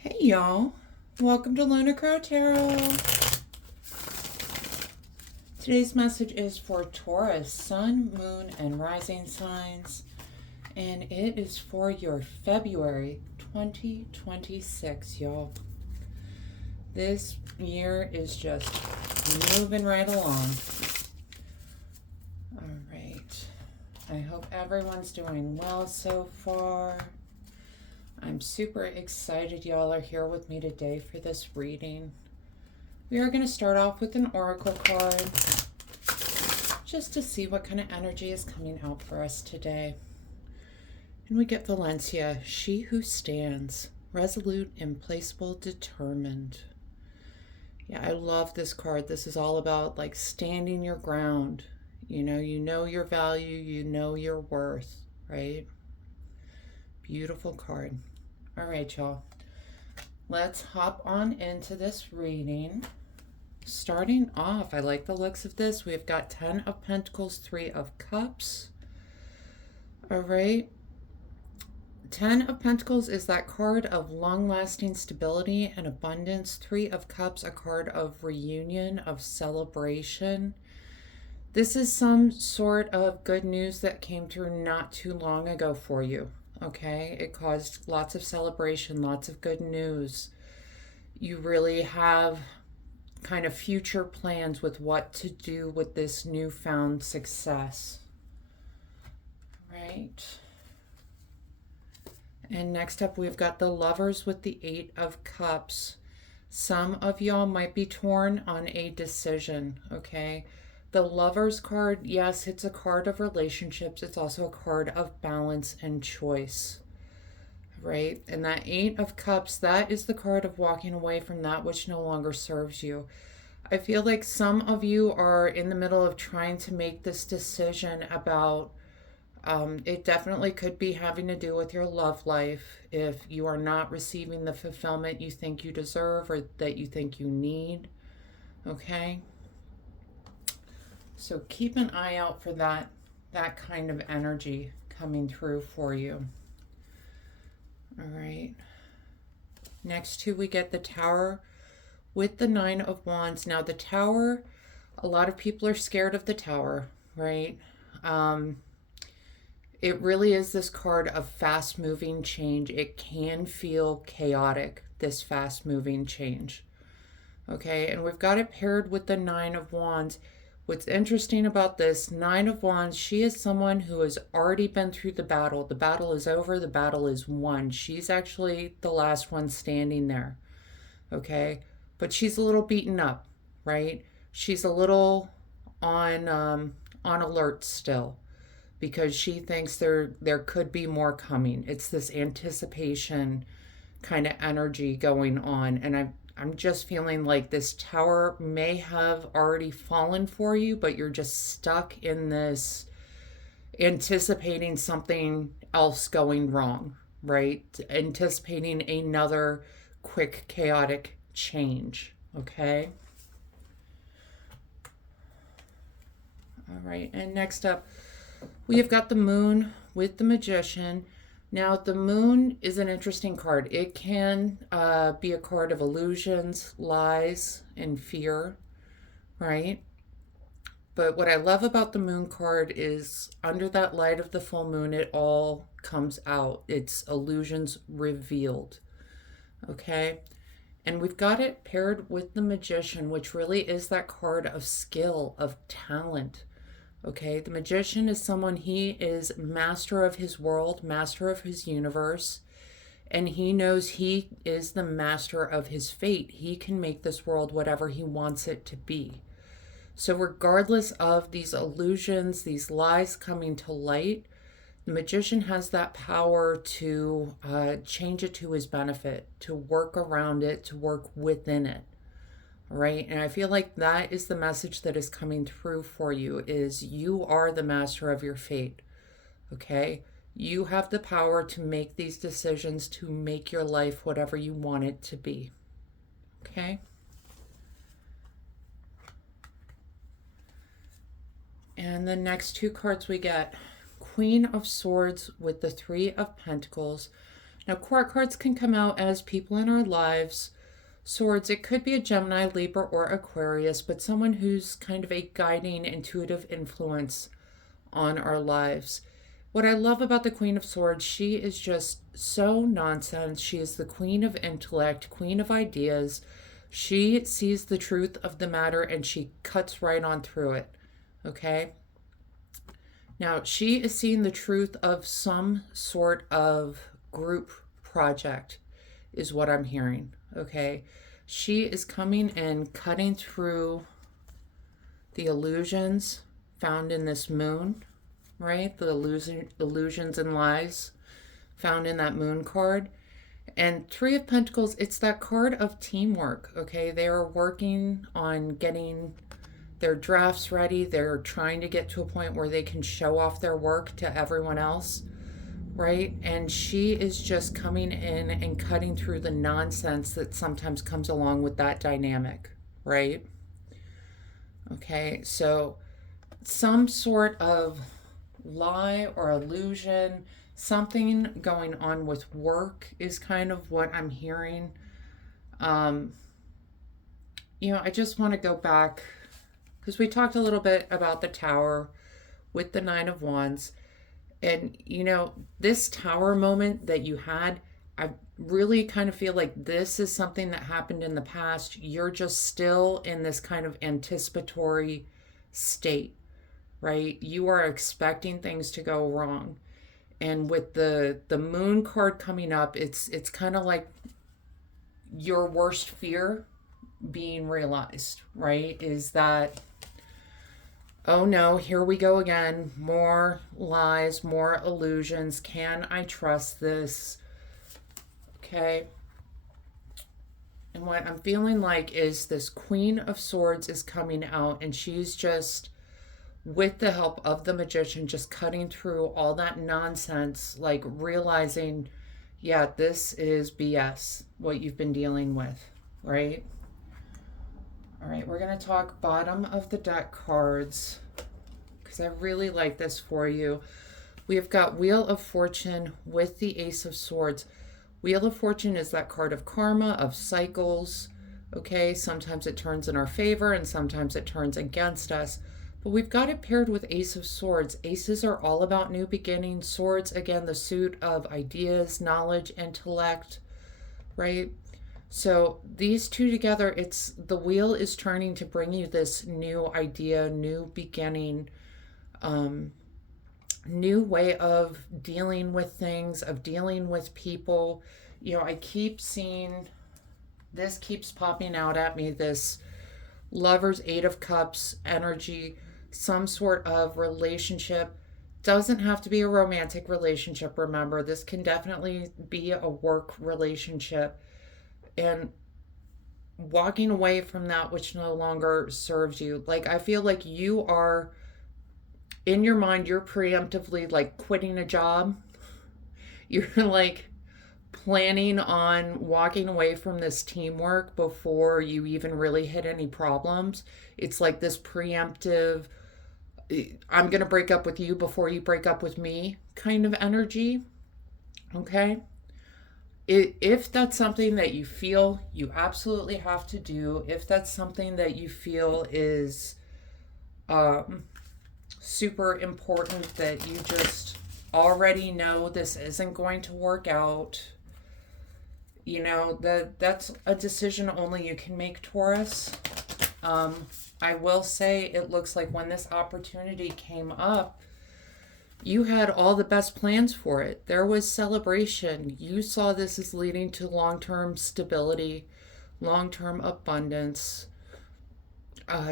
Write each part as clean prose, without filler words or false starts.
Hey y'all, welcome to Lunar Tarot. Today's message is for Taurus, Sun, Moon, and Rising signs, and it is for your February 2026, y'all. This year is just moving right along. All right, I hope everyone's doing well so far. I'm super excited y'all are here with me today for this reading. We are going to start off with an oracle card just to see what kind of energy is coming out for us today. And we get Valencia, she who stands, resolute, implacable, determined. Yeah, I love this card. This is all about like standing your ground. You know your value, you know your worth, right? Beautiful card. All right, y'all. Let's hop on into this reading. Starting off, I like the looks of this. We've got 10 of Pentacles, 3 of Cups. All right. 10 of Pentacles is that card of long-lasting stability and abundance. 3 of Cups, a card of reunion, of celebration. This is some sort of good news that came through not too long ago for you. Okay, it caused lots of celebration, lots of good news. You really have kind of future plans with what to do with this newfound success. Right. And next up, we've got the Lovers with the 8 of Cups. Some of y'all might be torn on a decision, okay? The Lovers card, yes, it's a card of relationships. It's also a card of balance and choice, right? And that 8 of Cups, that is the card of walking away from that which no longer serves you. I feel like some of you are in the middle of trying to make this decision about, it definitely could be having to do with your love life. If you are not receiving the fulfillment you think you deserve or that you think you need, okay? So keep an eye out for that kind of energy coming through for you. All right. Next two, we get the Tower with the 9 of Wands. Now the Tower, a lot of people are scared of the Tower, right? It really is this card of fast-moving change. It can feel chaotic, this fast-moving change. Okay, and we've got it paired with the 9 of Wands. What's interesting about this 9 of Wands, she is someone who has already been through the battle. The battle is over. The battle is won. She's actually the last one standing there. Okay? But she's a little beaten up, right? She's a little on alert still because she thinks there could be more coming. It's this anticipation kind of energy going on. And I'm just feeling like this Tower may have already fallen for you, but you're just stuck in this anticipating something else going wrong, right? Anticipating another quick, chaotic change, okay? All right, and next up, we have got the Moon with the Magician. Now, the Moon is an interesting card. It can be a card of illusions, lies, and fear, right? But what I love about the Moon card is under that light of the full moon, it all comes out. It's illusions revealed, okay? And we've got it paired with the Magician, which really is that card of skill, of talent. Okay, the Magician is someone, he is master of his world, master of his universe, and he knows he is the master of his fate. He can make this world whatever he wants it to be. So regardless of these illusions, these lies coming to light, the Magician has that power to change it to his benefit, to work around it, to work within it. Right? And I feel like that is the message that is coming through for you, is you are the master of your fate. Okay? You have the power to make these decisions, to make your life whatever you want it to be. Okay? And the next two cards we get, Queen of Swords with the 3 of Pentacles. Now, court cards can come out as people in our lives. Swords, it could be a Gemini, Libra, or Aquarius, but someone who's kind of a guiding, intuitive influence on our lives. What I love about the Queen of Swords, she is just so nonsense. She is the queen of intellect, queen of ideas. She sees the truth of the matter and she cuts right on through it. Okay? Now, she is seeing the truth of some sort of group project, is what I'm hearing. Okay? She is coming and cutting through the illusions found in this moon, right? The illusions and lies found in that moon card. And Three of Pentacles, it's that card of teamwork, okay? They are working on getting their drafts ready. They're trying to get to a point where they can show off their work to everyone else, right? And she is just coming in and cutting through the nonsense that sometimes comes along with that dynamic, right? Okay, so some sort of lie or illusion, something going on with work is kind of what I'm hearing. I just want to go back because we talked a little bit about the Tower with the Nine of Wands. And, this Tower moment that you had, I really kind of feel like this is something that happened in the past. You're just still in this kind of anticipatory state, right? You are expecting things to go wrong. And with the moon card coming up, it's kind of like your worst fear being realized, right? Is that, oh no, here we go again. More lies, more illusions. Can I trust this? Okay. And what I'm feeling like is this Queen of Swords is coming out and she's just, with the help of the Magician, just cutting through all that nonsense, like realizing, yeah, this is BS, what you've been dealing with, right? All right, we're going to talk bottom of the deck cards because I really like this for you. We've got Wheel of Fortune with the Ace of Swords. Wheel of Fortune is that card of karma, of cycles, okay? Sometimes it turns in our favor and sometimes it turns against us. But we've got it paired with Ace of Swords. Aces are all about new beginnings. Swords, again, the suit of ideas, knowledge, intellect, right? So these two together, it's the wheel is turning to bring you this new idea, new beginning, new way of dealing with things, of dealing with people. I keep seeing, this keeps popping out at me, this Lovers, Eight of Cups energy, some sort of relationship. Doesn't have to be a romantic relationship, remember. This can definitely be a work relationship. And walking away from that which no longer serves you. Like, I feel like you are, in your mind, you're preemptively like quitting a job. You're like planning on walking away from this teamwork before you even really hit any problems. It's like this preemptive, I'm going to break up with you before you break up with me kind of energy. Okay? If that's something that you feel you absolutely have to do, if that's something that you feel is super important, that you just already know this isn't going to work out, that's a decision only you can make, Taurus. I will say it looks like when this opportunity came up, you had all the best plans for it. There was celebration. You saw this as leading to long-term stability, long-term abundance,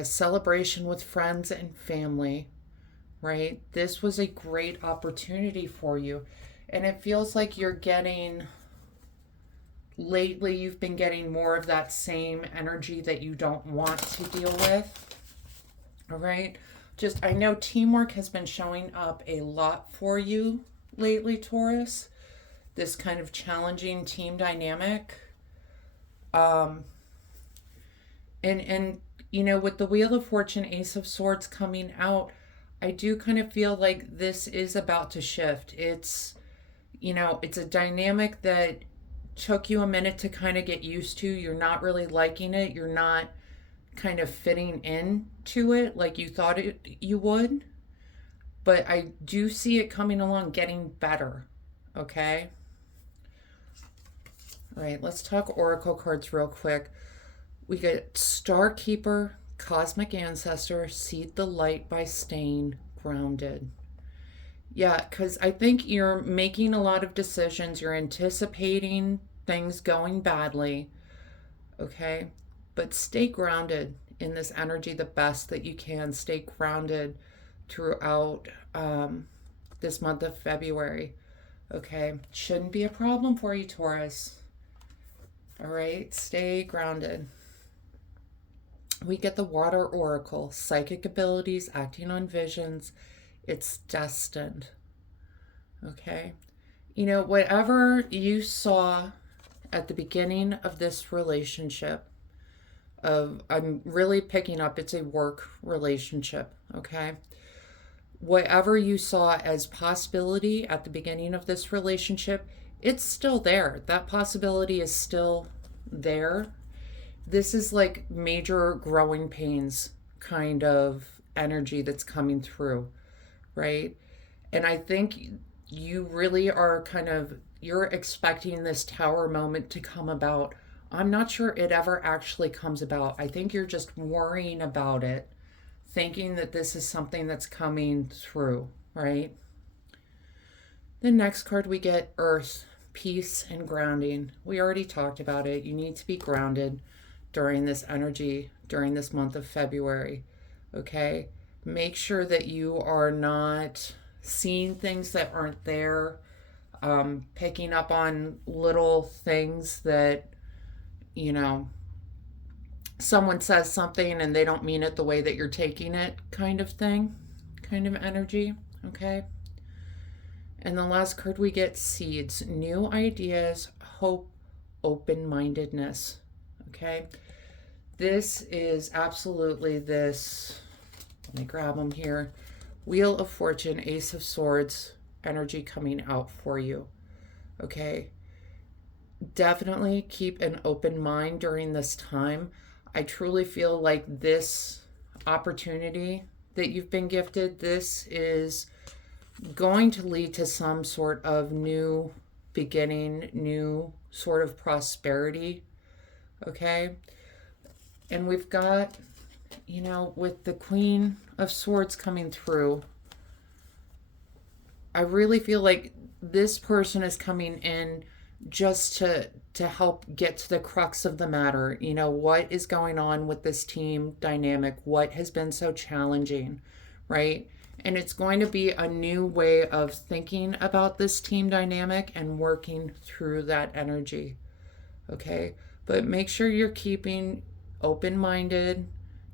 celebration with friends and family, right? This was a great opportunity for you. And it feels like lately you've been getting more of that same energy that you don't want to deal with, all right? I know teamwork has been showing up a lot for you lately, Taurus. This kind of challenging team dynamic. And with the Wheel of Fortune, Ace of Swords coming out, I do kind of feel like this is about to shift. It's, You know, it's a dynamic that took you a minute to kind of get used to. You're not really liking it. You're not kind of fitting in to it like you thought you would. But I do see it coming along, getting better. Okay? All right, let's talk oracle cards real quick. We get Star Keeper, Cosmic Ancestor, Seed the Light by staying grounded. Yeah, because I think you're making a lot of decisions. You're anticipating things going badly. Okay? But stay grounded in this energy the best that you can. Stay grounded throughout this month of February. Okay? Shouldn't be a problem for you, Taurus. All right? Stay grounded. We get the Water Oracle, psychic abilities, acting on visions. It's destined. Okay? You know, whatever you saw at the beginning of this relationship, I'm really picking up, it's a work relationship, okay? Whatever you saw as possibility at the beginning of this relationship, it's still there. That possibility is still there. This is like major growing pains kind of energy that's coming through, right? And I think you really are you're expecting this tower moment to come about. I'm not sure it ever actually comes about. I think you're just worrying about it, thinking that this is something that's coming through, right? The next card we get, Earth, peace and grounding. We already talked about it. You need to be grounded during this energy, during this month of February, okay? Make sure that you are not seeing things that aren't there, picking up on little things that, you know, someone says something and they don't mean it the way that you're taking it, kind of thing, kind of energy, okay? And the last card we get, Seeds, new ideas, hope, open-mindedness, okay? This is absolutely this, let me grab them here, Wheel of Fortune, Ace of Swords, energy coming out for you, okay? Definitely keep an open mind during this time. I truly feel like this opportunity that you've been gifted, this is going to lead to some sort of new beginning, new sort of prosperity, okay? And we've got, you know, with the Queen of Swords coming through, I really feel like this person is coming in just to help get to the crux of the matter. You know, what is going on with this team dynamic? What has been so challenging, right? And it's going to be a new way of thinking about this team dynamic and working through that energy, okay? But make sure you're keeping open-minded,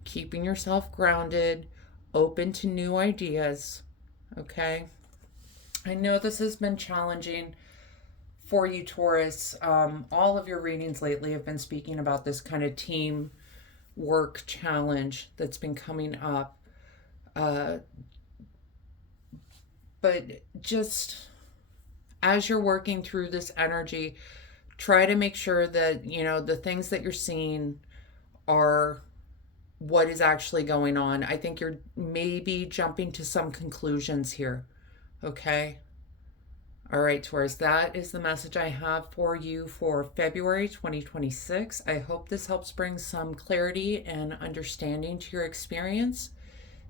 keeping yourself grounded, open to new ideas, okay? I know this has been challenging for you, Taurus. All of your readings lately have been speaking about this kind of team work challenge that's been coming up. But just as you're working through this energy, try to make sure that, you know, the things that you're seeing are what is actually going on. I think you're maybe jumping to some conclusions here. Okay? All right, Taurus, that is the message I have for you for February 2026. I hope this helps bring some clarity and understanding to your experience.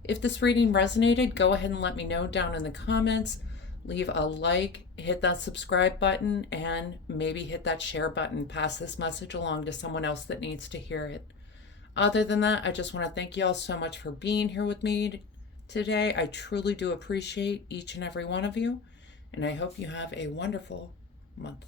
If this reading resonated, go ahead and let me know down in the comments. Leave a like, hit that subscribe button, and maybe hit that share button. Pass this message along to someone else that needs to hear it. Other than that, I just want to thank you all so much for being here with me today. I truly do appreciate each and every one of you, and I hope you have a wonderful month.